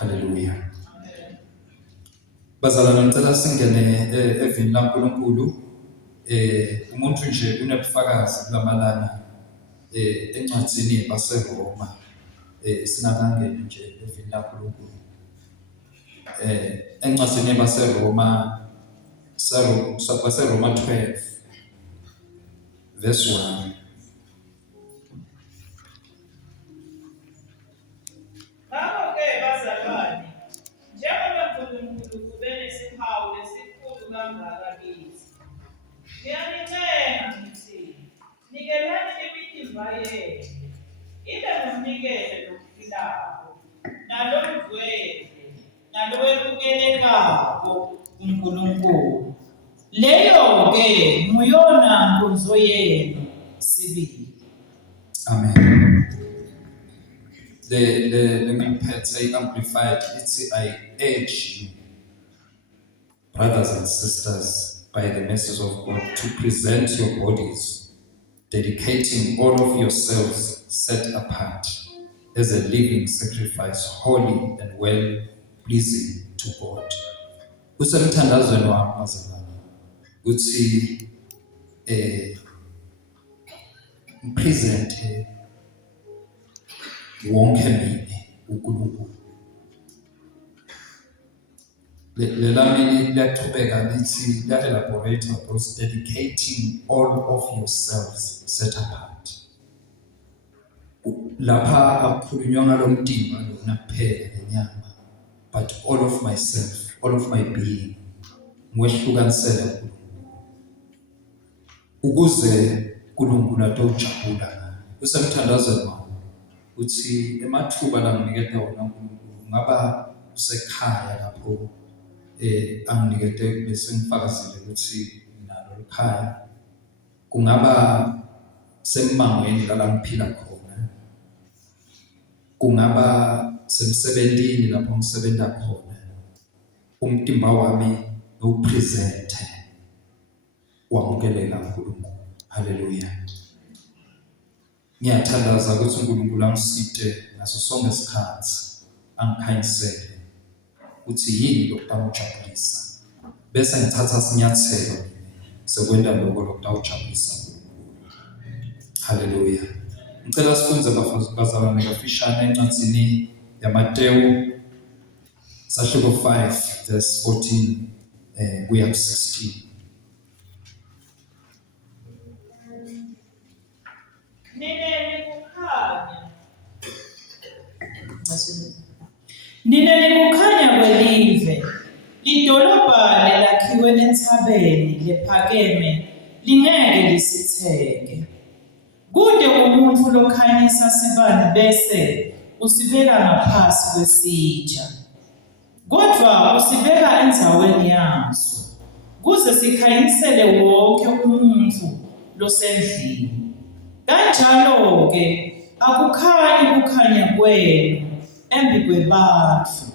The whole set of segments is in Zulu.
Hallelujah. Bazalwane ngicela singene evini laNkulunkulu. Umuntu nje unobufakazi kulamalana encwadzini yabaseRoma. Singakangeni nje evini laNkulunkulu. Encwadzini yabaseRoma baseRoma 12 verse 1. uNkulunkulu leyo ke muyona nkonzo yenu sibili. Amen. Let me say amplified. It's I urge you, brothers and sisters, by the mercies of God, to present your bodies, dedicating all of yourselves set apart as a living sacrifice, holy and well-pleasing to God. Usemthandazweni wami bazalwane uthi present wonke mina uNkulunkulu. Lelami liyaqhubeka lithi liya-elaborate about dedicating all of yourselves set apart. Lapha akukhulunywa ngalomdima lona kuphela lenyama, but all of myself, all of my being, ngwehlukanisela ukuze uNkulunkulu atojabula. Usemthandazweni wami uthi emathuba la nginiketa wona uNkulunkulu ngaba usekhaya lapho anginikete bese ngifakazile ukuthi nalo ekhaya, kungaba semangweni la ngiphila khona, kungaba semsebentini lapho ngisebenza khona, umtimba wami upresente wamukeleka uNkulunkulu. Hallelujah. Ngiyathandaza ukuthi uNkulunkulu angisite ngaso sonke isikhathi, angikhanyisele uthi yini lokutawujabulisa, bese ngithatha sinyathelo sekwenda lokho lokutawujabulisa. Hallelujah. Ngicela sifunze bazalwane kafishane encwadzini yaMateyu sahluko 5 verse 14 kuya ku 16. Nineni kukhanya kwelive, lidolobha lakhiwe entsabeni lephakeme lingeke lisitheke. Kude kumuntu lokhanyisa sibani bese usibeka ngaphasi kwesitsha, kodwa usibeka endzaweni yaso kuze sikhanyisele wonke umuntu losendlini. Kanjalo-ke akukhanyi kukhanya kwenu embi kwebantfu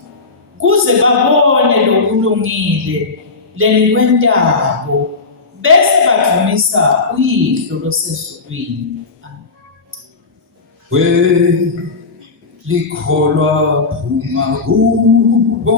kuze babone lokulungile lenikwentako bese badumisa uYihlo losezulwini. We likholwa phuma kubo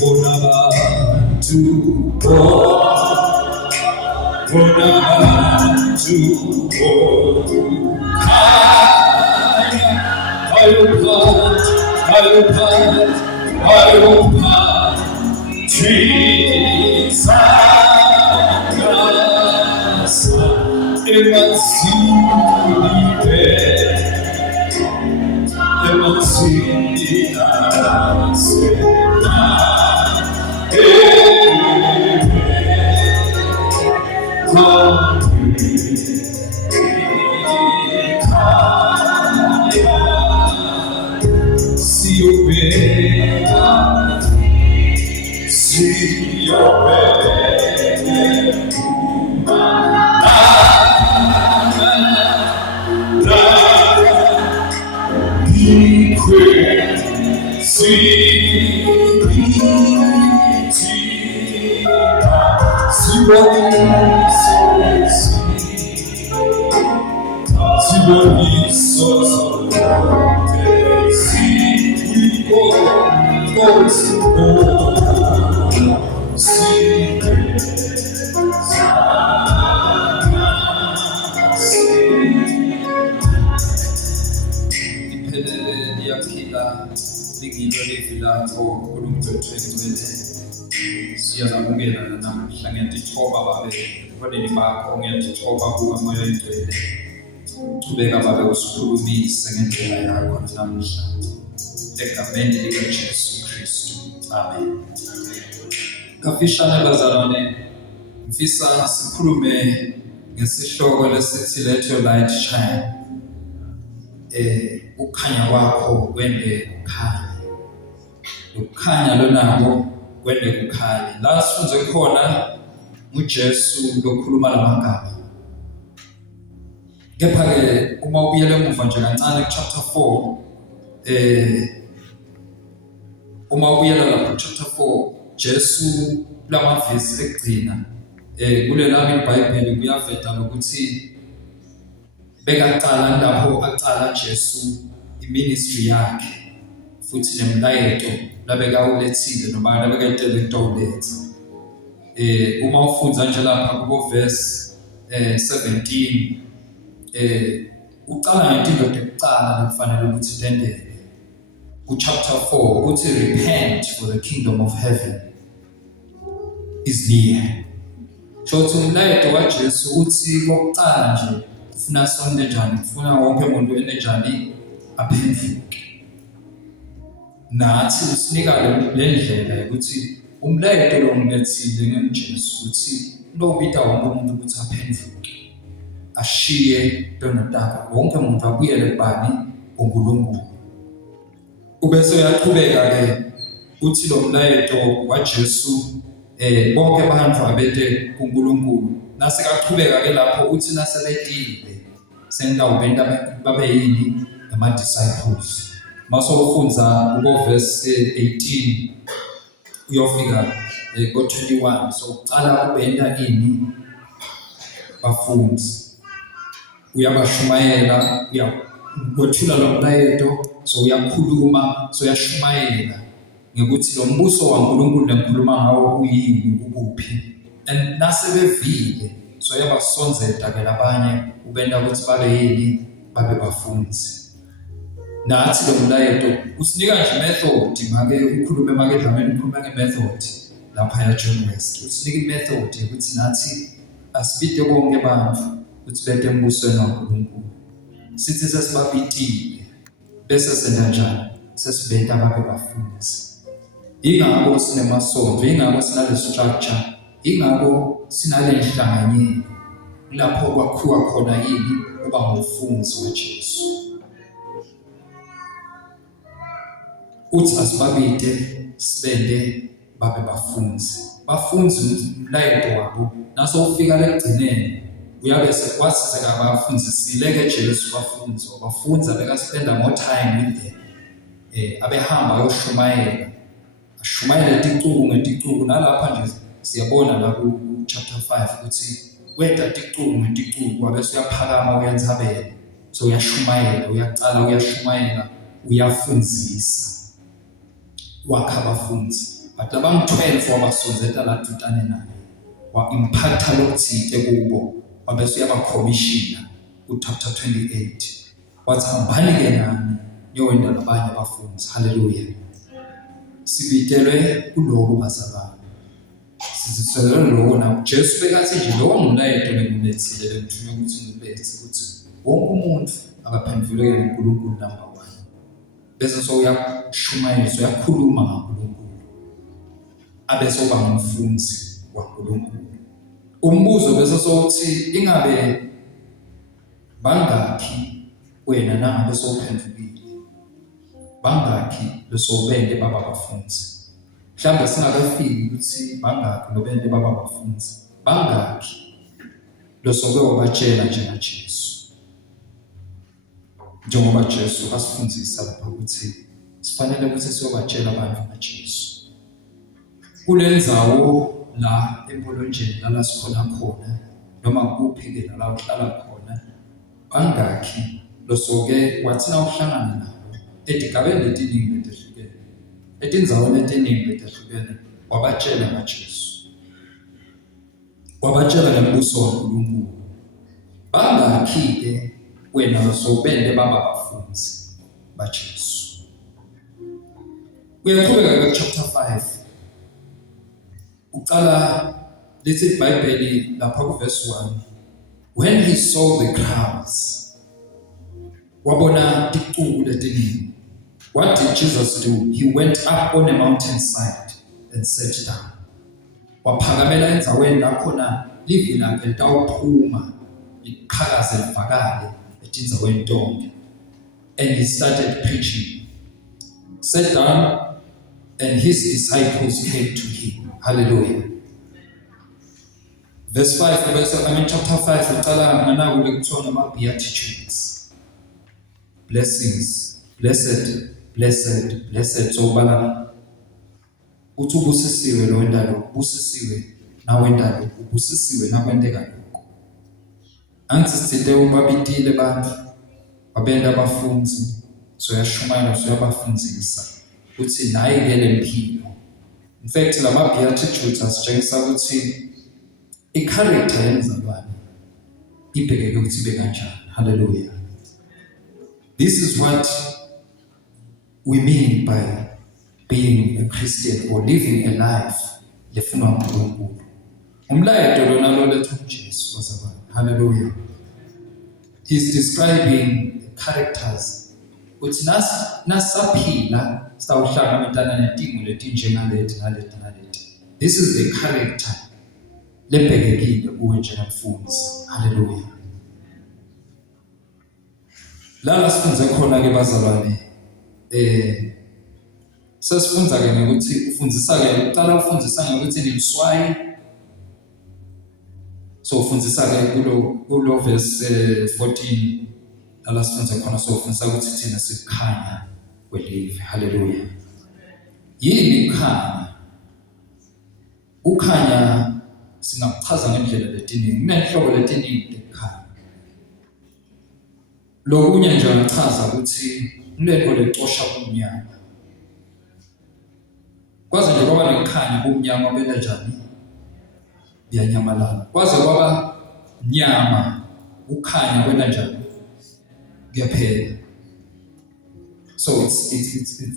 Bonabantu, Bonabantu, Jesus, see your iphelele liyaphila lingilo levi lakho uNkulunkulu siyazamukela namhla ngiyadithoba babe eboneni bakho ngiyadithoba kuba moya oyingcwele qhubeka babe usikhulumise ngendlela yakho namhla egameni likaJesu Kristu amen. Kafishane bazalwane mfisa sikhulume ngesihloko lesithi let your light shine. Ukukhanya kwakho kwende kukhanya. Ukukhanya lonako kwende kukhanya. La sifunze khona uJesu lokhuluma lamagama. Kepha-ke uma ubuyele emuva nje kancane chapter 4 uma ubuyela lapha chapter 4 Jesu lamavesi ekugcina kule lami iBhayibheli kuyaveta lokuthi bekaqala lapho aqala Jesu iministry yakhe futhi nemlayeto labekawulethile noma labekayitele ukuletha. Uma ufunza nje lapha kubo verse 17 uqala ngento yokuqala kufanele ukuthi tendele ku chapter 4 uthi repent for the kingdom of heaven is near. So umlayeto kaJesu uthi kokuqala nje ufuna sonke njani ufuna wonke umuntu enejani aphenduke. Nathi usinika le ndlela ukuthi umlayeto lo ngilethile ngeJesu uthi lo ubita wonke umuntu ukuthi aphenduke. Ashiye donodaka wonke umuntu abuyele kubani uNkulunkulu. Ubese uyaqhubeka ke uthi lo mlayeto waJesu bonke abantu abete kuNkulunkulu. Nasekaqhubeka ke lapho uthi naseletile sengawubenta babe yini ama disciples. Maso ufunza kubo verse 18 uyofika ko 21 so uqala kubenta ini bafundi. Uyabashumayela uyakwethula lo mlayeto so uyakhuluma so uyashumayela ngekuthi lo mbuso waNkulunkulu lengikhuluma ngawo uyini ukuphi and nasebevile so yabasonzeta ke labanye ubenda ukuthi babe yini babe bafundi. Nathi lo mlayeto usinika nje method make ukhulume make dlameni ukhuluma ngemethod lapha ya John West usinika imethod ukuthi nathi asibide bonke abantu ukuthi bete embusweni waNkulunkulu. Sithi sesibabitile bese senza njani sesibenta babe bafundi. Ingakho sinemasonto, ingakho sinale structure, ingakho sinale nhlanganyelo lapho kwakhiwa khona yini kuba ngumfundi waJesu. Uthi asibabite sibende babe bafundi. Bafundi umlayeto wabo naso ufika lekugcineni uyabe sekwasizeka abafundisile ke Jesu bafundi abafundi abekaspenda more time with them. Abehamba ayoshumayela ashumayela ticuku ngeticuku nalapha nje siyabona la ku chapter 5 ukuthi weda ticuku ngeticuku abese uyaphakama uyantshabela so uyashumayela uyaqala uyashumayela uyafundisa wakha abafundi but abang-12 wabasonzeta ladutane naye wa-impacta lokuthile kubo wabese uyabakhomishina ku-chapter 28 wathi hambani-ke nami niyowenda nabanye abafundi. Haleluya. Sibitelwe kuloko bazalwane, siziselwe lokho na Jesu bekathi nje lowo ngumlayelo engimlethile lekuthunywa ukuthi ngilethe ukuthi wonke umuntu akaphenduleke kuNkulunkulu number 1 bese soyashumayela uyakhuluma ngaNkulunkulu abese uba ngumfundi waNkulunkulu. Umbuzo bese sokuthi ingabe bangakhi wena nangabe sowuphendukile, bangakhi besobende baba bafundi? Mhlawumbe singakafiki ukuthi bangakhi nobende baba bafundi, bangakhi losoke wabatshela njengaJesu, njengoba Jesu asifundisa lapha ukuthi sifanele ukuthi siyobatshela abantu ngaJesu. Kulendzawo la empolonjeni la sikhona khona noma kuphi-ke la uhlala khona, bangakhi losoke wathina uhlangana nabo edigabeni letiningi letehlukene, etindzaweni letiningi letehlukene, wabatshela ngaJesu, wabatshela ngembuso waNkulunkulu. Bangakhi-ke wena losobende baba bafundi baJesu? Uyaqhubeka ku-chapter 5 uqala lithi iBhayibheli lapha ku-verse 1, when he saw the crowds, wabona tiqulu letiningi. What did Jesus do? He went up on a mountainside and sat down. Waphakamela endzaweni lakhona livi lakhe litawuphuma liqhakaze livakale etindzaweni tonke. And he started preaching. Sat down and his disciples came to him. Hallelujah. Verse 5, chapter 5, uqala nganawo lekuthiwa ngama-beatitudes. Blessings, blessed, blessed, blessed. So bala uthi ubusisiwe lo wenda lo, ubusisiwe na wenda lo, ubusisiwe na kwendeka lokho. Angithi sithinde ubabitile bantu babenda abafundi, soyashumayela soyabafundisa uthi nayi ngele mpilo. In fact lama-beatitudes asitshengisa ukuthi i-character yemzalwane ibhekeke ukuthi ibe kanjani. Hallelujah. This is what we mean by being a Christian or living a life lefuna uNkulunkulu. Umlayeto lona lo lethu uJesu wazalwane. Hallelujah. He's describing the characters uthi nasaphila sawuhlangabezana netingo letinjengaleti naleti naleti. This is the character lebhekekile kuwe njengomfundi. Hallelujah. La sifunze khona ke bazalwane, sesifunza ke ukuthi ufundisa ke uqala ufundisa ngokuthi niliswayi. So ufundisa ke kulo verse 14 la sifunze khona, so ufundisa ukuthi thina sikhanya kwelive. Hallelujah. Yini ukukhanya? Ukhanya singakuchaza ngendlela letiningi, kunenhlobo letiningi lekukhanya. Lokunye nje ngichaza ukuthi kulento lecosha kumnyama. Kwaze nje kwaba nekukhanya kumnyama benda njani? Biyanyamalala. Kwaze kwaba nyama ukhanya kwenda njani? Kuyaphela. So it's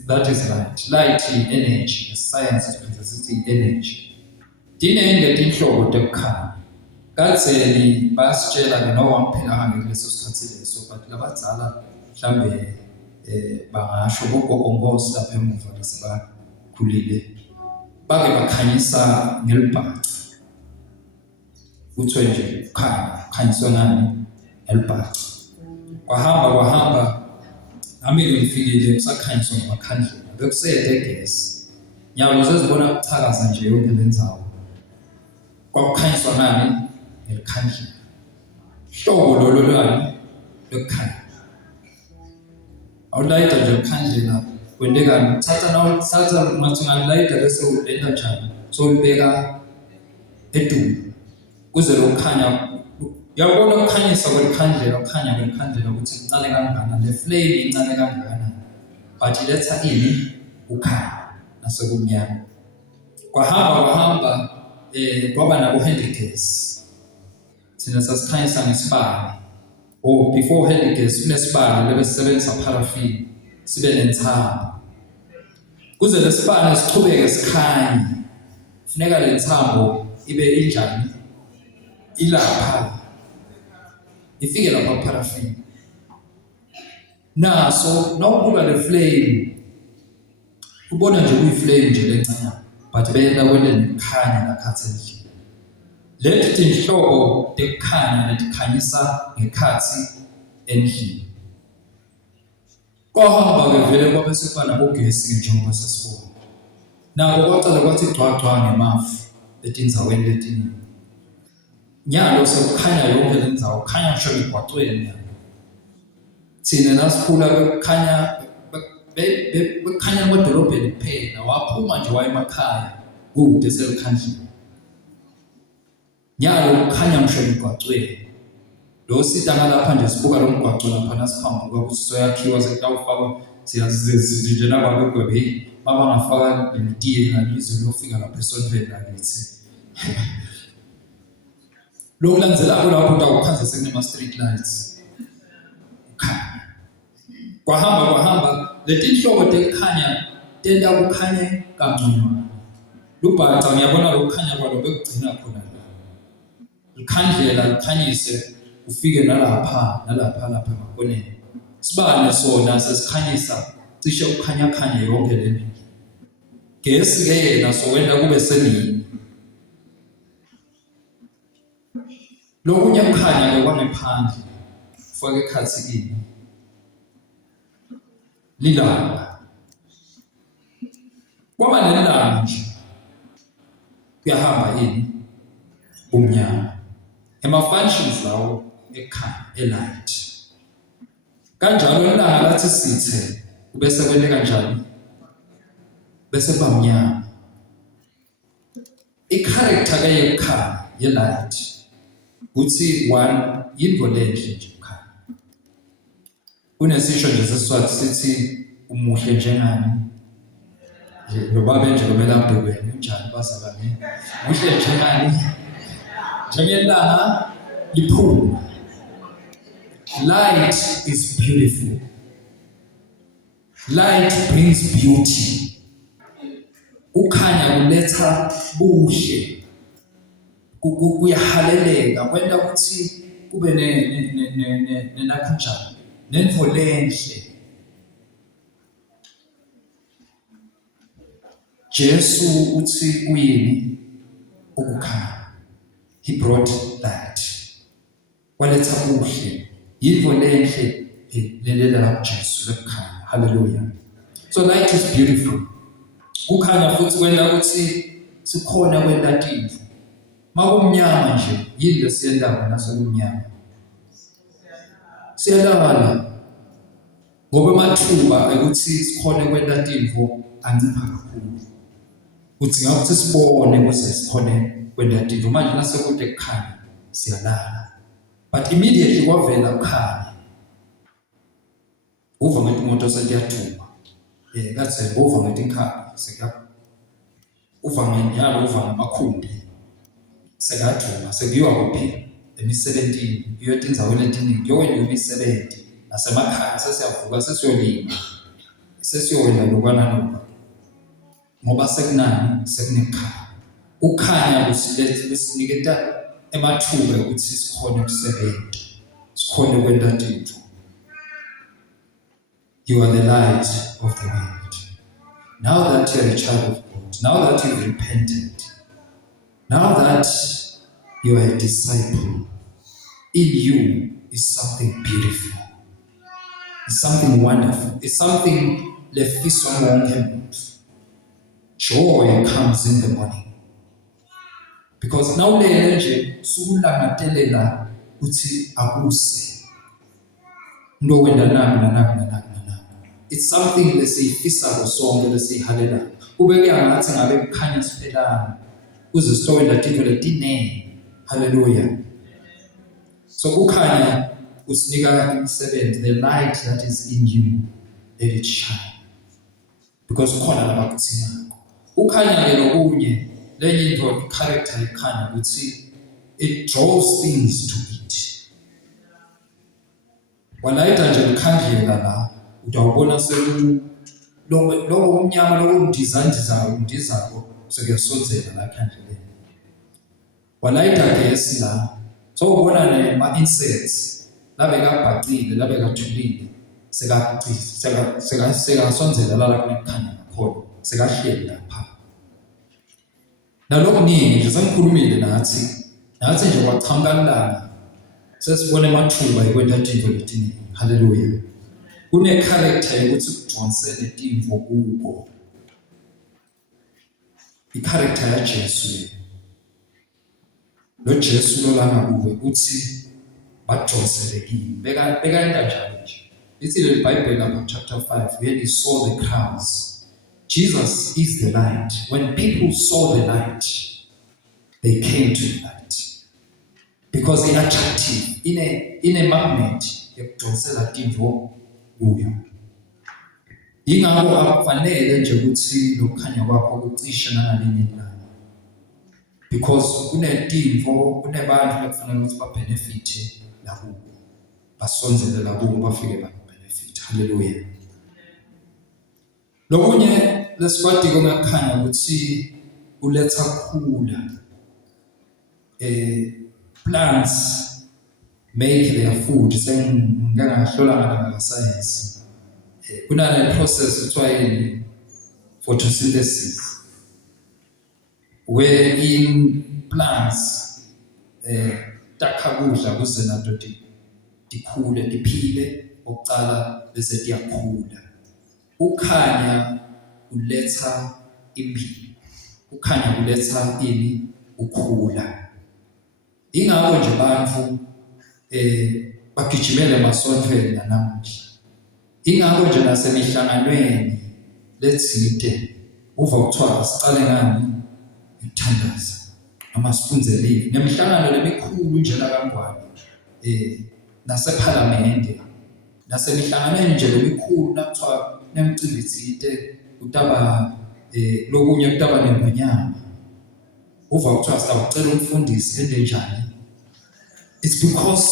that is light. Light is energy. Science is energy. Dinenge tinhlobo tekukhanya. Kadzeni basitshela ke nowaphila ngaleso sikhathi leso, but labadzala mhlambe bangasho bogogongosi lapha emuva lesebakhulile bake bakhanyisa ngelibhaca. Kuthiwe nje khanyiswa ngani? Ngelibhaca. Kwahamba nami ngifikile kusakhanyiswa ngamakhandlela, bekusede gesi. Nyawo sezibona kuthakaza nje yonke lendzawo. Kwakukhanyiswa ngani? Ngelikhandlela. Hlobo lolo lwani lokukhanya. Awulayita nje ukhandlela kwendekani? Thatha ngathi ungalayita bese ulenda njani? So ulibeka edumo kuze lo kukhanya. Uyabona ukukhanyisa kwelikhandlela, ukukhanya kwelikhandlela ukuthi kuncane kangakanani, le flame incane kangakanani, but iletha ini? Ukhanya nasekumnyama. kwahamba kwaba nabo handicaps thina sasikhanyisa ngesibane before handicaps kunesibane lebesisebenzisa paraffin sibe nenthambo kuze lesibane sichubeke sikhanye kufuneka lenthambo ibe injani ilapha ifike lapha paraffin naso nawubuka le flame ubona nje kuyiflame nje lencane but beyela kwele nekhanya lakhathi endlini lethi inhlobo tekukhanya letikhanyisa ngekhathi endlini kwahamba ke vele kwabe sekuba nabogesi njengoba sesibona nabo kwacala kwathi gcwagcwa ngemafu etindzaweni letiningi nyalo sekukhanya yonke lendzawo kukhanya ngisho emgwacweni thina nasikhula bekukhanya emadolobheni kuphela waphuma nje waya emakhaya kude selikhandlini nyalo kukhanya ngisho emgwacweni lo sita ngalapha nje sibuka lo mgwaco lapha nasiphambuka ukuthi soyakhiwa sekutawufakwa siyazi nje naba begwebe baba ngafaka lemitiye ngalizwe lofika lapha esontweni lakithi lo kulandzelako lapho utawukhanza sekunema street lights kwahamba leti nhlobo tekukhanya tenta kukhanye kangconywana lubhaca ngiyabona lokukhanya kwalo bekugcina khona la ikhandlela likhanyise ufike lapha emakoneni sibane sona sesikhanyisa cishe ukukhanya yonke le ndlu gesi ke yena sowenda kube senini lokunye kukhanya ke kwangephandle ufake ekhathi kini lilanga kwaba nelanga nje kuyahamba ini umnyama ema-functions lawo ekhaya elight kanjalo ilanga lathi sithe ubese kwende kanjani bese bamnyama i-character ke yekhaya ye-light uthi one yinto lenhle nje ekhaya kunesisho nje sesiswati sithi umuhle njengani lo baba nje lomelambukweni unjani bazalwane muhle njengani njengelanga liphuma light is beautiful light brings beauty ukhanya kuletha buhle kuyahaleleka kwenta ukuthi kube nenakunjani nento lenhle Jesu uthi uyini ukukhanya he brought light waletha buhle yinto lenhle lelela la Jesu lekhaya hallelujah so light is beautiful kukhanya futhi kwenda ukuthi sikhona kwenda tindlu makumnyama nje yini lesiyendaba nasokumnyama siyalala ngoba mathuba ukuthi sikhona kwenda tindlu ancipha kakhulu udinga ukuthi sibone bese sikhona kwenda tindlu manje nasekude ekhaya siyalala but immediately kwavela ukhanya uva ngethi imoto sekuyathuma kathi uva ngethi ikhaya uva ngenyalo uva ngamakhumbi sekathuma sekuyiwa kuphi emisebenzini uyothi indzaweni etiningi kuyokwenza imisebenzi nasemakhaya sesiyavuka sesiyolima sesiyowela lokwana ngoba sekunani sekunekhaya ukhanya kusiniketa emathuba ukuthi sikhone ukusebenza sikhone kwenta into you are the light of the world now that you are a child of God now that you've repented now that you are a disciple in you is something beautiful it's something wonderful it's something lefiswa wonke umuntu joy comes in the morning because now lele nje sukulangatelela uthi akuse ndo wenda nami it's something lesifisa ngosonke lesihalela kubeke angathi ngabe kukhanya siphelana kuze sitowenda thinto letine hallelujah so kukhanya usinika imisebenzi the light that is in you let it shine because khona labakuthinga ukhanya ke lokunye lenye into i-character yekhanya ukuthi it draws things to it. Walayita nje ukhandlela la utawubona lokho kumnyama lokho umdizako sekuyasonzela la khandleleni. Walayita gesi la so ubona nema insects labe kabhacile labe kathulile sekasonzela la kunekhanya khona sekahleli lapha. Nalokuningi nje sengikhulumile nathi nje kwachamkalana sesibone amathuba ekwenta izinto letiningi. Hallelujah. Kune character yokuthi kujonsele imvo kuko. I-character ya Jesu. Lo Jesu lo lana kuwe uthi bajonsele kimi. Beka enta njalo nje. Lithi le Bible lapha chapter 5 when he saw the crowds. Jesus is the light. When people saw the light, they came to the light. Because it's attractive. In a magnet, yokujonsela imvo kuyo. Ingakho akufanele nje ukuthi lokukhanya kwakho kucishe nangalinye ilanga. Because kunetimvo, kunebantu ekufanele ukuthi babenefite lakubo. Basonzele lakubo bafike babenefite. Hallelujah. Lokunye lesikwadi kongakhanya ukuthi uletha khula. Plants make their food. Ngangahlola ngala science. Kuna process kuthiwa photosynthesis where in plants takha kudla kuze nato dikhule diphile okucala bese diyakhula. Ukhanya uletha impilo. Ukhanya kuletha ukhula. Ingakho nje abantu bagijimele emasontweni namuhla. Ingakho nje nasemihlanganweni letside uva kuthiwa sicale ngani ukuthandaza amasifunzelile nemihlangano lemikhulu nje la kangwane nasephalamende nasemihlanganweni nje lemikhulu nakuthiwa nemicimbi etside kutaba lokunye kutaba nengonyama uva kuthiwa sawucela umfundisi ende njani. It's because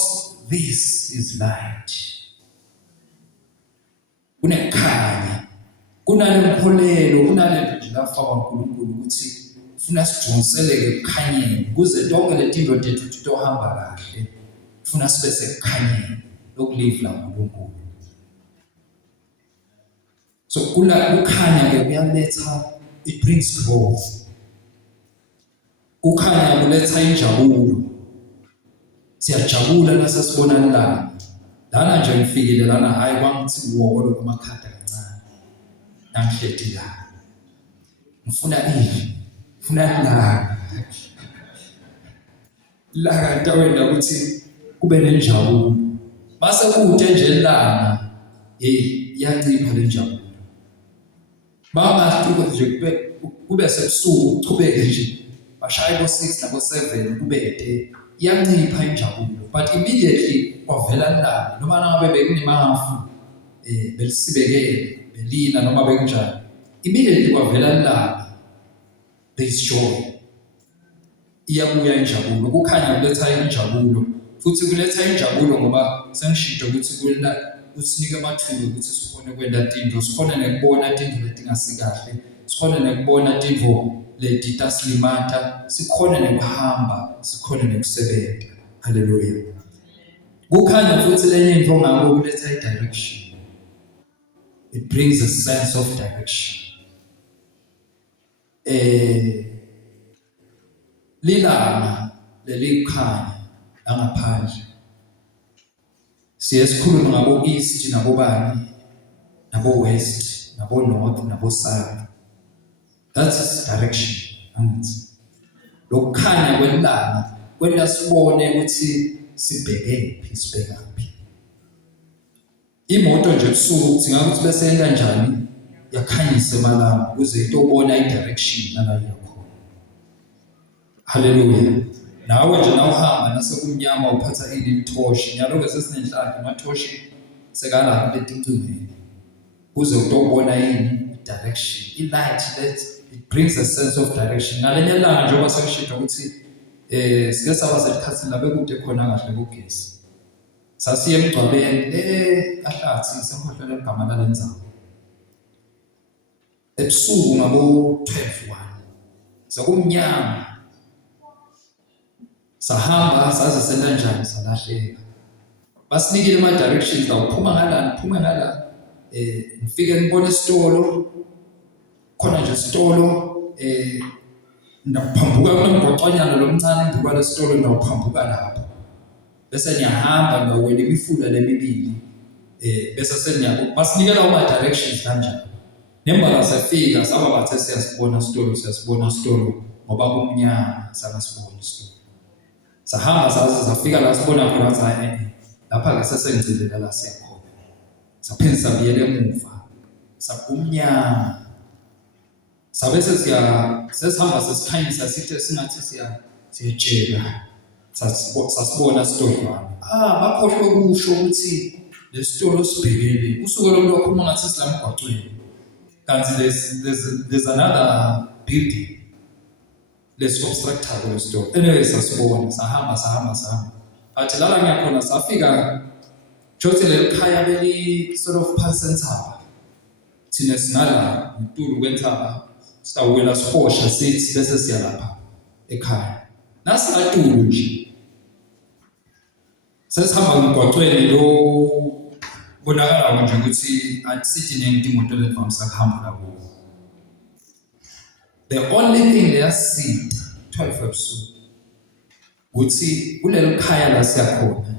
this is light. Kunekhanya, kunalemkholelo, kunalento nje lafakwa uNkulunkulu ukuthi ufuna sijonseleke ekukhanyeni kuze zonke lezinto zethu zitohamba kahle. Ufuna sibe sekukhanyeni lokulive la uNkulunkulu. So kukhanya ke kuyaletha, it brings growth. Kukhanya kuletha injabulo. Siyajabula nasesibona ilanga. Lana nje ngifikile lana hayi kwangithi uwolo kumakhada kancane. Nangihleti la. Ngifuna ilanga. La kanti ukuthi kube nenjabulo. Mase kude nje ilanga iyancipha le njabulo. Mama nje kube sebusuku uchubeke nje. Bashaya bo6 nabo7 kubede. Iyancipha injabulo but immediately kwavela ilanga noma ngabe bekunemafu belisibekele belina noma bekunjani immediately kwavela ilanga there is joy. Iyabuya injabulo. Kukhanya kuletha injabulo futhi kuletha injabulo ngoba sengishido ukuthi kusinike amathuba ukuthi sikhone kwenda izinto, sikhone nekubona izinto letingasikahle, sikhone nekubona izinto letitasimata, sikhone nekuhamba, sikhone nekusebenta. Hallelujah. Kukhanya futhi lenye into ngako kuletha direction. It brings a sense of direction. Lilanga lelikhanya langaphandle. Siyesikhuluma ngabo east nabo bani, nabo west, nabo north, nabo south. That's direction. Lokukhanya kwelanga kwenda sibone ukuthi sibheke phi. Imoto nje ebusuku singakuthi bese yenta njani yakhanyisa emalanga ukuze itobona i-direction la yakho. Hallelujah. Nawe nje nawuhamba nasekumnyama uphatha ilitoshi nyalo ke sesinenhlanga amatoshi sekala letinqimeni kuze utobona direction. I-light it brings a sense of direction. Ngalenye ilanga njengoba sekushintsha ukuthi sike saba sesikhathini la bekude khona kahle kugesi. Sasiye emgcwabeni kahlathi sekhohlela igama lalenzayo. Ebusuku ngabo 12:1 sekumnyama. Sahamba saze sentanjani salahleka. Basinikile ama directions awuphuma ngala phuma ngala ngifike ngibone isitolo khona nje isitolo ndaphambuka kunomgwaqanyana lomncane ngibala isitolo ndawuphambuka lapho bese ngiyahamba ngawela imifula lemibili bese seniya basinikela ama directions kanjani nemba safika saba bathe siyasibona isitolo ngoba kumnyama sakasibona isitolo sahamba safika la sibona khona saye lapha ke sesengcizelela la siyakhona saphinda sabiyela emuva sakumnyama sabe sesihamba sesikhanyisa sithe singathi siyajeka sasibona isitolo bakhohlwe kusho ukuthi lesitolo sibhekele usuke lo khuluma ngathi silamgwaqweni kanti there's another building let's obstruct the store anyway sasibona sahamba athi lala ngiyakhona safika jothi lekhaya beli sort of pasentaba thina sinala ngitulu kwentaba sitawela sihosha sithi bese siyalapha ekhaya nasingatulu nje sesihamba ngigwaqweni lo bonakala nje ukuthi asithi nengimoto levamsa kuhamba labo. The only thing they are seeing 12 ebusuku ukuthi kulelo khaya la siyakhona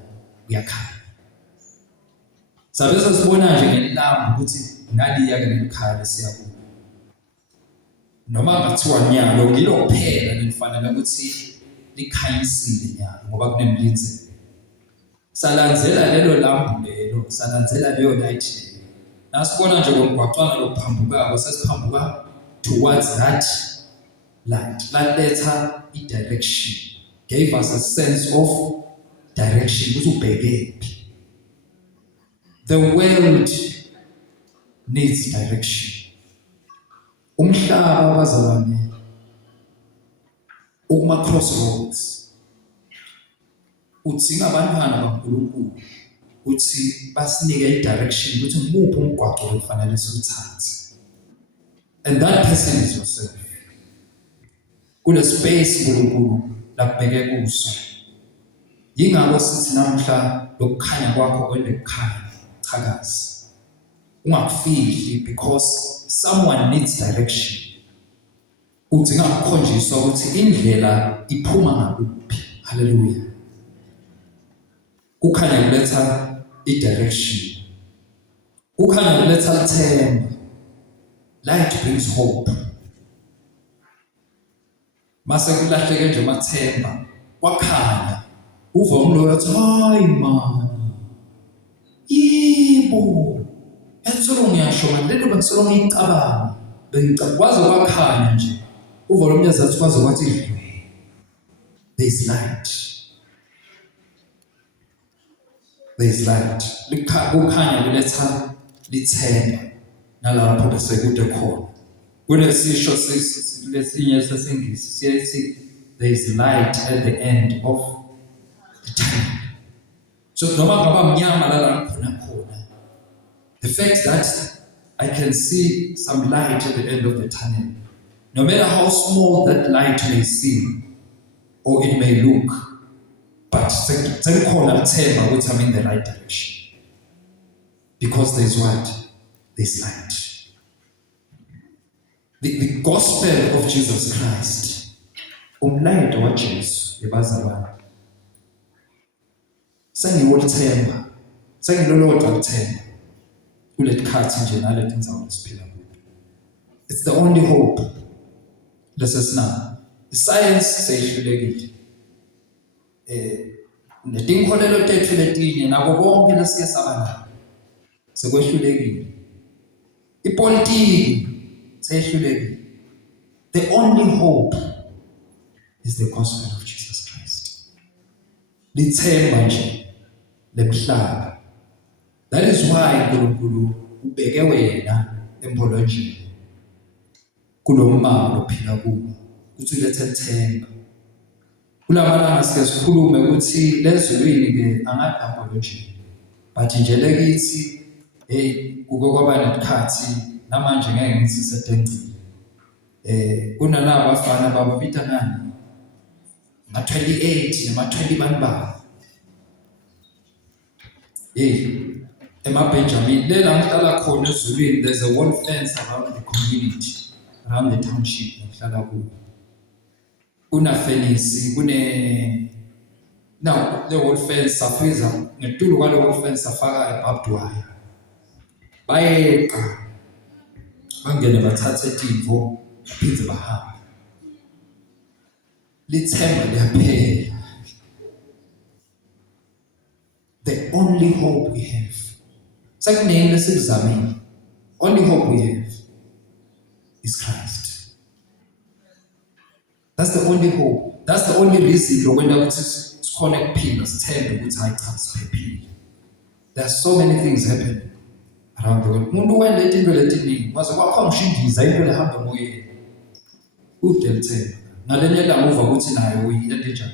uyakhaya. Sabe sesibona nje ngelambu ukuthi naliya kulelo khaya lesiyakhona. Noma ngathiwa nyalo ngilophela lifanele ukuthi likhanyisile nyalo ngoba kunemlinzi. Salandzela lelo lambu lelo, salandzela leyo light leyo. Nasibona nje ngomgwaqwana lokuphambukako sesiphambuka towards that light. That letter in direction gave us a sense of direction. The world needs direction. Umhlaba bazalwane ukuma crossroads. Udzinga abantwana kaNkulunkulu ukuthi basinike i-direction ukuthi nguphi umgwaqo okufanele siwuthathe. And that person is yourself. Kule space uNkulunkulu lakubeke kuso. Yingakho sithi namhla lokukhanya kwakho kwende kukhanya chakazi. Ungakufihli because someone needs direction. Udzinga ukukhonjiswa ukuthi indlela iphuma ngakuphi. Hallelujah. Kukhanya kuletha i-direction. Kukhanya kuletha ithemba. Light brings hope. Mase kulahleke nje mathemba kwakhanya uva umloyo athi hayi man yibo yatholo ngiyasho manje lento bengisolo ngiyicabanga bengicabwaza kwakhanya nje uva lo mnyazi athi kwaze kwathi there is light. Kukhanya kuletha lithemba nalapho bese kude khona. Kunesisho lesinye sesingisi siyathi there is light at the end of the tunnel. So noma ngaba mnyama la khona. The fact that I can see some light at the end of the tunnel, no matter how small that light may seem or it may look, but sekukhona lithemba ukuthi I'm in the right direction. Because there's what? There's light. The gospel of Jesus Christ. Umlayeto wa Jesu yebazalwane. Sengiwolithemba. Sengilolodwa lithemba. Kuletikhathi nje naleti ndzawo siphila kuyo. It's the only hope. Lesesina. Science seyihlulekile. Netinkolelo tethu letinye nabo bonke lesiyasabana. Sekwehlulekile. Ipolitiki seyihlulekile. The only hope is the gospel of Jesus Christ. Lithemba nje lemhlaba. That is why uNkulunkulu ubeke wena embolonjeni. kulomama lophila kuwo ukuthi ulethe ithemba. Kulamalanga sike sikhulume ukuthi lezulwini ke angadambo nje. But nje lekithi kuke kwaba nesikhathi namanje ngeke ngithi sedencile. Kunalabo abafana babapita nani? Ma 28 nema 20 banibani. Benjamin, lela ngihlala khona ezulwini, there's a wall fence around the community, around the township ngihlala kuyo. Kuna fence, now the wall fence safeza ngetulo kwale wall fence safaka barbed wire. Bayeqa bangene bathathe itimvo baphinde bahamba. Lithemba liyaphela. The only hope we have. Only hope we have is Christ. That's the only hope. That's the only reason when I was connect people, tell which I transfer people. There are so many things happening around the world. Mundu wende letini was a welcome shindi zaibele hamba moye. Who tell tell? Na lenye da move ukuthi nayo uyendeja.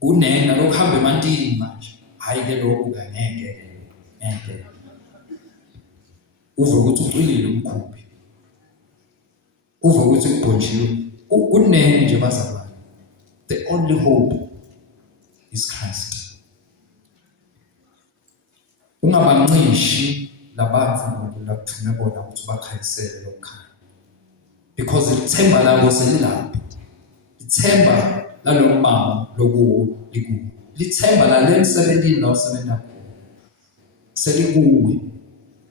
Unena lokuhamba emantini manje hayi ke lokhu ngeke uve ukuthi ucwilile umkhumbi uve ukuthi ubhonjiwe unene nje bazalwane. The only hope is Christ. Ungabanqishi labantu lakugcina bona ukuthi bakhayisele lokukhaya, because ithemba labo selilapho. Ithemba lalomama lokuwo likuwo, lithemba lalemsebentini la usebenza selikuwe,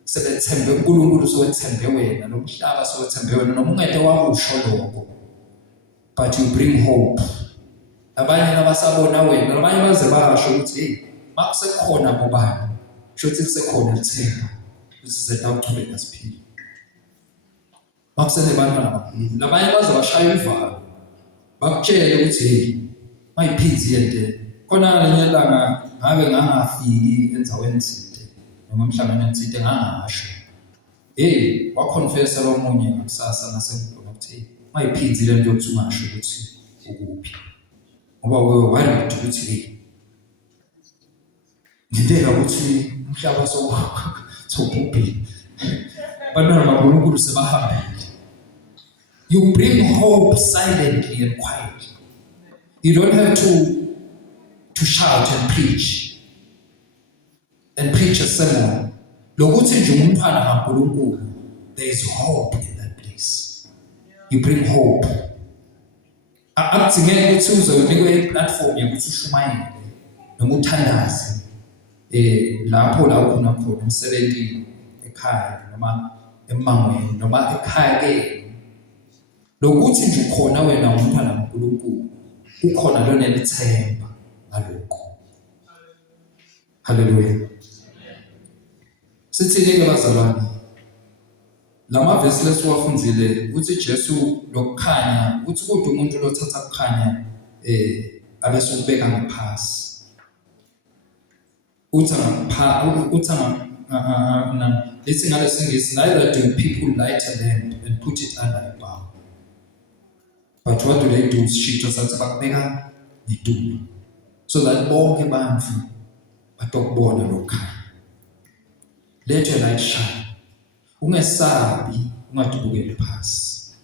sebethembe uNkulunkulu sowethembe wena, nomhlaba sowethembe wena, noma ungeke wakusho lokho, but you bring hope. Abanye abasabona wena, abanye baze basho ukuthi makusekhona bobani, shothi kusekhona lithemba ukuthi sizawuqhubeka siphile. Makusene bantwana labanye baze bashaya ivalo bakutshele ukuthi mayiphizi yente khona lenye langa ngabe ngangafiki enzaweni ethile noma emhlangano ethile ngangasho waconfessa lomunye ngakusasa nasembona ukuthi mayiphizi lento yokuthi ungasho ukuthi ukuphi, ngoba wewe wayini ukuthi ngidela ukuthi umhlaba sokubhubhile bantwana baNkulunkulu sebahambile. You bring hope silently and quietly. You don't have to shout and preach a sermon. Lokuthi nje umntwana kaNkulunkulu, there is hope in that place. You bring hope. Akuthingeke ukuthi uzonikwe iplatform yokuthi ushumayele noma uthandaze lapho la ukhona khona emsebenzini ekhaya noma emangweni noma ekhaya ke. Lokuthi nje ukhona wena umntwana kaNkulunkulu, ukhona lona elithemba ngalokho. Hallelujah. Sithini ke bazalwane? Lama verse lesiwafundzile uthi Jesu lokukhanya, uthi kodwa umuntu lothatha ukukhanya abese ubeka ngaphasi. Lethi ngale singisi, neither do people light a lamp and put it under a bowl. But what do they do? Shito sathi bakubeka ngitulo, so that bonke bantfu batokubona lokukhanya. Let your light shine. Ungesabi, ungadubukeli phansi.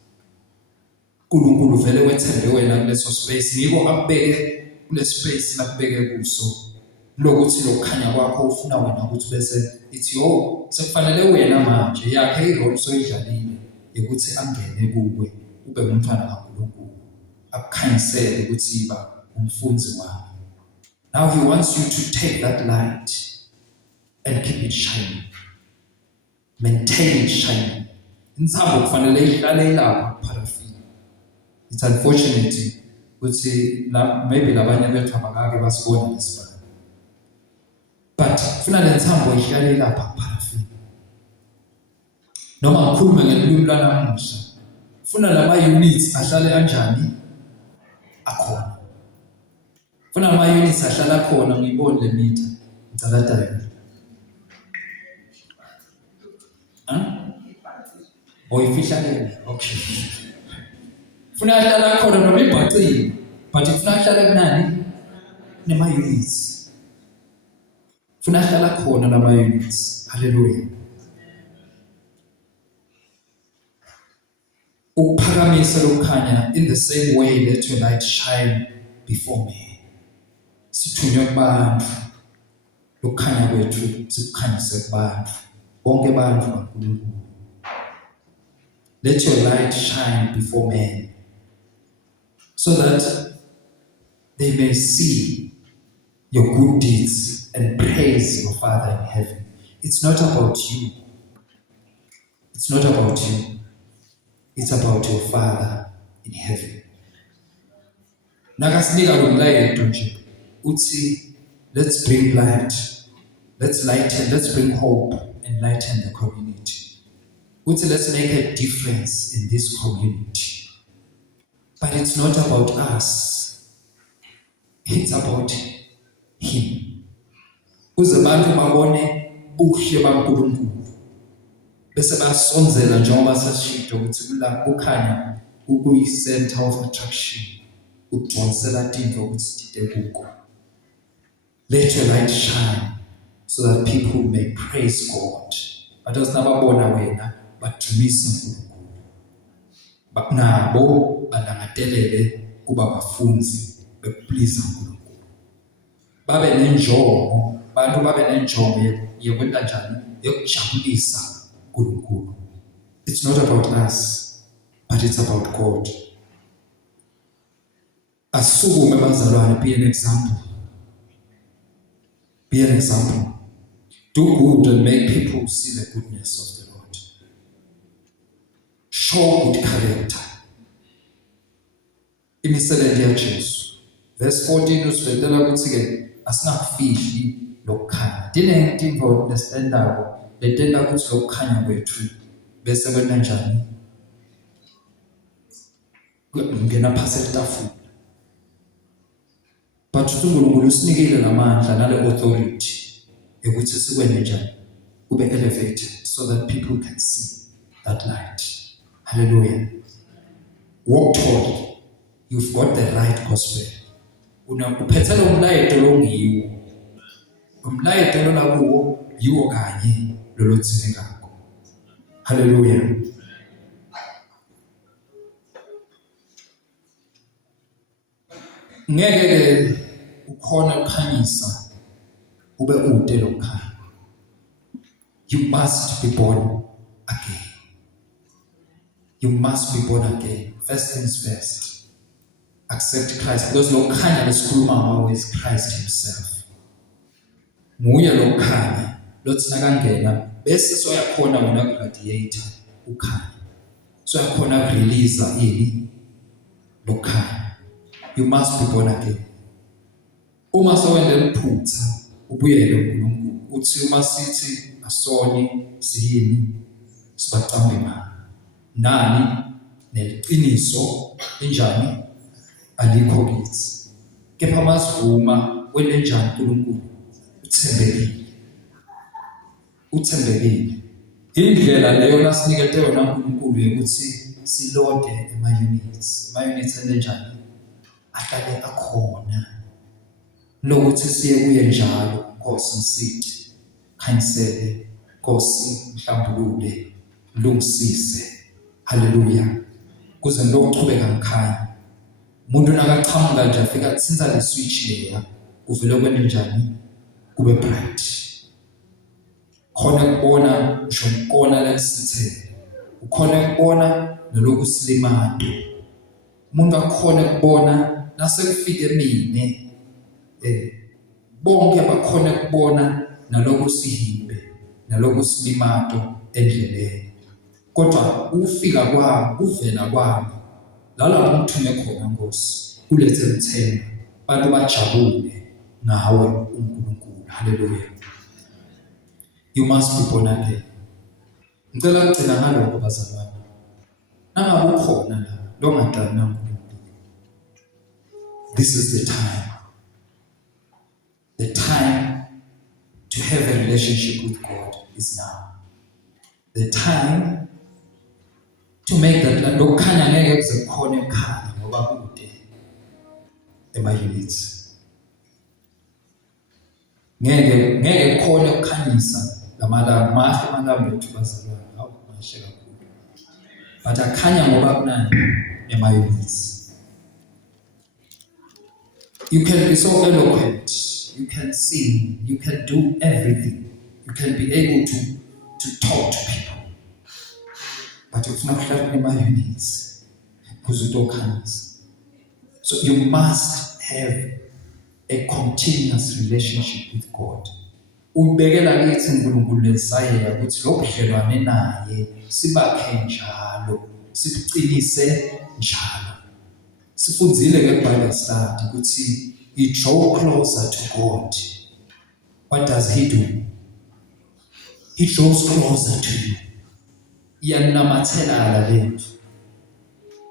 uNkulunkulu vele wethembe wena kuleso space, ngiko akubeke kule space lakubeke kuso. Lokuthi lokukhanya kwakho ufuna wena ukuthi bese ithi sekufanele wena manje yakhe irole soyidlalile ukuthi angene kuwe ube umntwana kaNkulunkulu, akukhanyisele ukuthi ba umfunzi wakhe. Now he wants you to take that light and keep it shining. Maintain it shining. Insabo kufanele ihlale lapha paraffin. It's unfortunate ukuthi maybe labanye bethu abakake basibona lesibani. But funa lentsambo ihlale lapha paraffin. Noma ngikhulume ngelimi lanamuhla, funa lama units ahlale kanjani akhona. Funa lama units ahlala khona, ngibone le meter ngicala Oyifihlalele. Okay. Funa ahlala khona noma ibhacile, but funa ahlala kunani? Nema-units. Funa ahlala khona lama-units. Hallelujah. Ukuphakamisa lokukhanya in the same way let your light shine before me. Sithunywe kubantu. Lokukhanya kwethu sikukhanyise kubantu. Bonke abantu kaNkulunkulu. Let your light shine before men so that they may see your good deeds and praise your Father in heaven. It's not about you. It's not about you. It's about your Father in heaven. Nakasinika lo mlayeto nje uthi let's bring light. Let's bring hope and lighten the community. Uthi let's make a difference in this community. But it's not about us. It's about him. Uze abantu babone buhle baNkulunkulu. Bese basonzela njengoba sasishido ukuthi kukhanya ukuyi-center of attraction. Ukugconsela into ukuthi dide kuko. Let your light shine so that people may praise God. Badosinababona wena badumise uNkulunkulu. Nabo balangadelele kuba bafunzi beplease uNkulunkulu. Babe nenjongo, bantu babe nenjongo yokwenza njani? Yokujabulisa uNkulunkulu. It's not about us, but it's about God. Asukume bazalwane, be an example. Be an example. Do good and make people see the goodness of the Lord. Show good character. Imisebenzi yaJesu. Verse 14 usivela ukuthi ke asingafihli lokukhanya. Dinento involved nestandayo letenda ukuthi lokukhanya kwethu bese kwenda njani? Ngena phasi etafula. But uNkulunkulu usinikile lamandla nale authority ukuthi sikwenze njani? Kube elevated so that people can see that light. Hallelujah. Walk toward. You've got the right gospel. Uphethe lo mlayeto longiwo. Umlayeto lona kuwo yiwo kanye lolothile ngakho. Hallelujah. Ngeke ukhona ukukhanyisa ube ude lokukhanya. You must be born again. You must be born again. First things first. Accept Christ, because lokukhanya lesikhuluma ngawo is Christ himself. Nguye lokukhanya lothi nakangena bese soyakhona wena ku-radiator ukhanya. Soyakhona ku-release ini lokukhanya. You must be born again. Uma sowende liphutha ubuyele uNkulunkulu. Uthi uma sithi asoni siyini sibacambe imali. Nani neliqiniso enjani alikho kithi. Kepha masivuma wena enjani uNkulunkulu uthembekile. Uthembekile. Indlela leyo nasinikete yona uNkulunkulu ukuthi silonde ema-units. Ema-units enjani? Ahlale akhona. Lokuthi siye kuye njalo Nkosi ngisithi khanyisele Nkosi mhlambulule lungisise. Hallelujah. Kuze ngilokuchubeka ngikhanya. Umuntu nakachamuka nje afika athinta le switch leya kuvele kwene njani? Kube bright. Khona ukubona ngisho ukubona lesithele. Ukhona ukubona noloku silimato. Umuntu akhona ukubona nasekufike emini bonke bakhona ukubona naloku sihimbe naloku silimato endleleni. Kodwa ufika kwami, uvela kwami lala ngithume khona Nkosi kulethe ukuthemba bantu bajabule ngawe uNkulunkulu. Hallelujah. You must be born again. Ngicela ukugcina ngalokho bazalwane. Nangabe ukhona la longadani naNkulunkulu. This is the time. The time to have a relationship with God is now. The time to make that light. Lokukhanya ngeke kuze kukhona ekhaya ngoba kude ema-units. Ngeke kukhona ukukhanyisa lamalanga mahle amalanga ethu bazalwane hawu mahle kakhulu. But akhanya ngoba kunani ema-units. You can be so eloquent, you can sing, you can do everything. You can be able to talk to people. But ufuna kuhlala ema-units kuze utokhanyisa. So you must have a continuous relationship with God. Ubekela kithi uNkulunkulu lesayela ukuthi lo budlelwane naye sibakhe njalo, sibucinise njalo. Sifundzile ngeBible study ukuthi he draw closer to God. What does he do? He draws closer to you. Iyanamathela lento.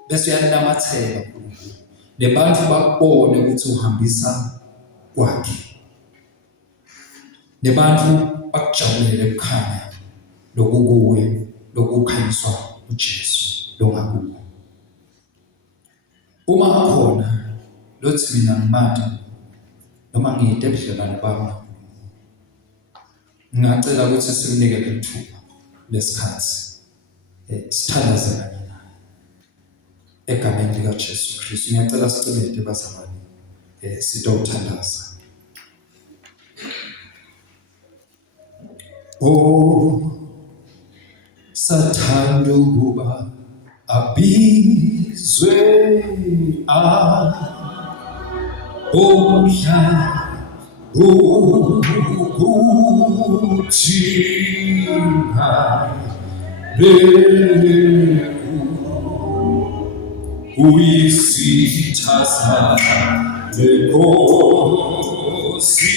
Bese uyanamathela uNkulunkulu. Nebantu bakubone ukuthi uhambisa kwakhe. Nebantu bakujabulele ukukhanya lokukuwe lokukhanyiswa uJesu longakuwe. Uma khona lothi mina ngimanje noma ngiyite ebudlelwane bami, ngicela ukuthi sinikele ithuba lesikhathi sithandaze kanye naye egameni lika Jesu Kristu. Ngiyacela sicele bazalwane sitothandaza. Oh sathanda ukuba abizwe omhla ukuthina uyisithaza lenkosi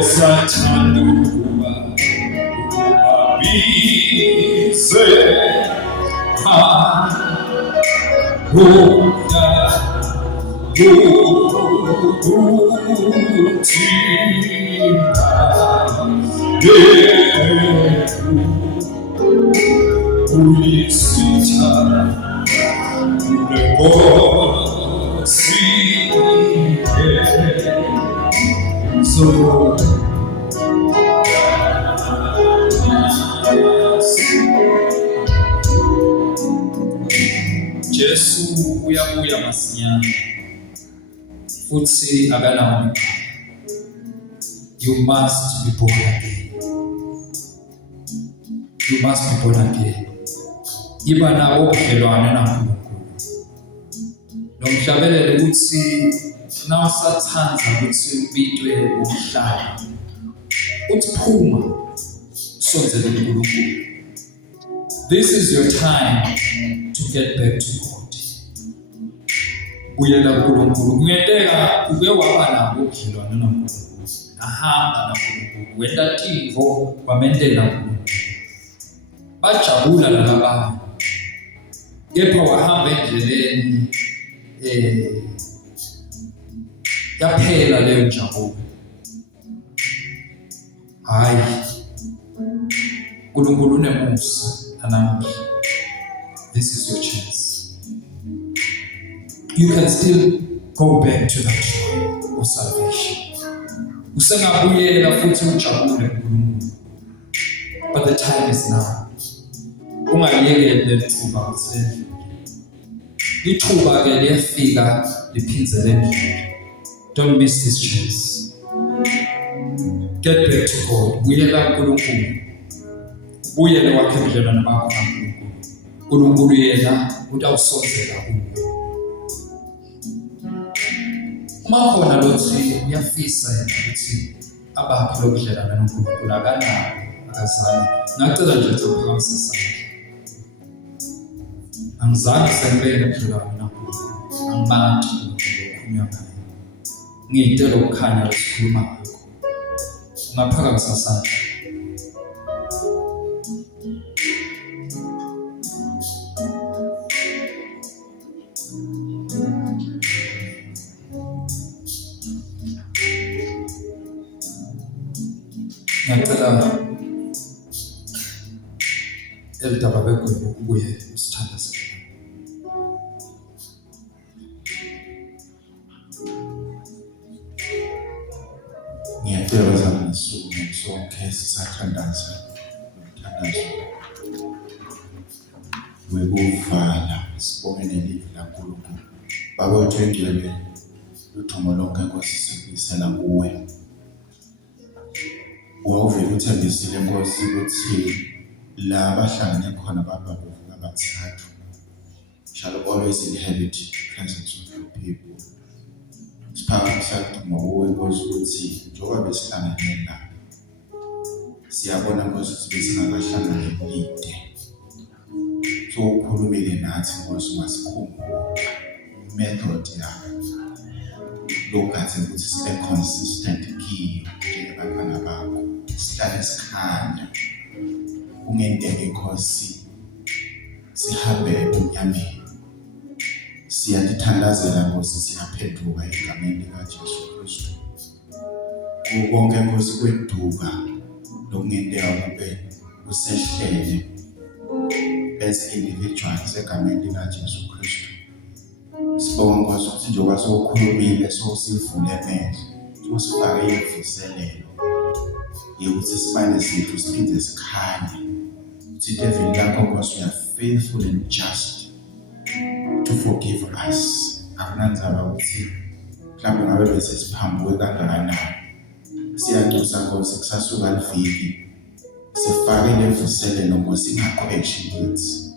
Osathanda ukuba abizwe Jesu uyabuya masinyane futhi akanawo. You must be born again. You must be born again. Iba nawo ubudlelwane naNkulunkulu. Nomhlabelele ukuthi nawusathanza ukuthi ubitwe umhlaba. Uphuma sonzele uNkulunkulu. This is your time to get back to God. Buyela kuNkulunkulu. Kungenteka ube waba nabo ubudlelwane naNkulunkulu. Ahamba naNkulunkulu. Wenda tivo kwamendela uNkulunkulu. Bajabula labanye. Kepha wahamba endleleni yaphela leyo njabulo. Hayi. uNkulunkulu unemusa namuhla. This is your chance. You can still go back to that joy of salvation. Usengabuyela futhi ujabule kuNkulunkulu. But the time is now. Ungayekele lethuba kusedlule. Ithuba ke liyafika liphindze endlini. Don't miss this chance. Get back to God. Buyela kuNkulunkulu. Buyele wakhe ubudlelwane bakho naNkulunkulu. uNkulunkulu yena utawusonzela kuwe. Uma khona lothi uyafisa ukuthi abaphi lokudlelana noNkulunkulu akanabo akazali. Ngicela nje ukuphakamise isandla. Angizange sengibeke ubudlelwane naNkulunkulu. Angibantu ukukhulunywa ngayo. Ngiyitela ukukhanya lesikhuluma ngakho. Ungaphakamisa isandla. Ngiyacela elidaba begwebe ubuye usithandazele. Ngiyacela sana sonke sisathandaza umthandazo wekuvala sibonge nelivi laNkulunkulu. Baba wethu engcwele, uthomo lonke Nkosi sikubuyisela kuwe. Wawuvele uthembisile Nkosi ukuthi la abahlangene khona Baba bevuka bathathu shall always inhabit the presence of your people. Siphakamisa kuwe Nkosi ukuthi njengoba besihlangene la siyabona Nkosi ukuthi besingakahlangane lide. So ukhulumile nathi Nkosi masikhumbula method yakho lokathi ukuthi sibe consistent kiyo njengabantwana bakho, sihlale sikhanya ungenteke Nkosi sihambe ebumnyameni. Siyalithandazela Nkosi, siyaphenduka egameni likaJesu Kristu. Konke Nkosi kweduka lokungenteka kube kusehlele as individuals egameni likaJesu Kristu. Sibonga Nkosi ukuthi njengoba sokhulumile sosivule amehlo, sosifake imvuselelo yokuthi sibane sethu siphinde sikhanye. Sithi evini lakho Nkosi, we are faithful and just to forgive us. Akunanzaba ukuthi mhlawumbe ngabe bese siphambuke kangakanani. Siyaxosa Nkosi kusasuka liviki sifake lemvuselelo Nkosi, ingaqhweshi kithi.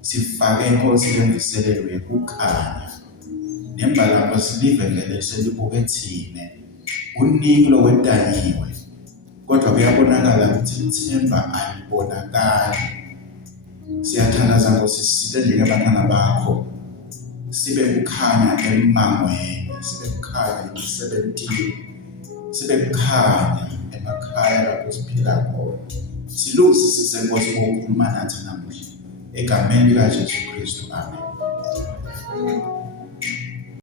Sifake Nkosi lemvuselelo yokukhanya nembalanga silive ngele selibuke thina. Uningi lokwedanyiwe kodwa kuyabonakala ukuthi ithemba alibonakali. Siyathandaza Nkosi sisile njengabantwana bakho, sibe kukhanya emangweni, sibe kukhanya emsebenzini, sibe kukhanya emakhaya lapho siphila khona. Silungisise Nkosi ukukhuluma nathi namuhla egameni likaJesu Kristu, amen.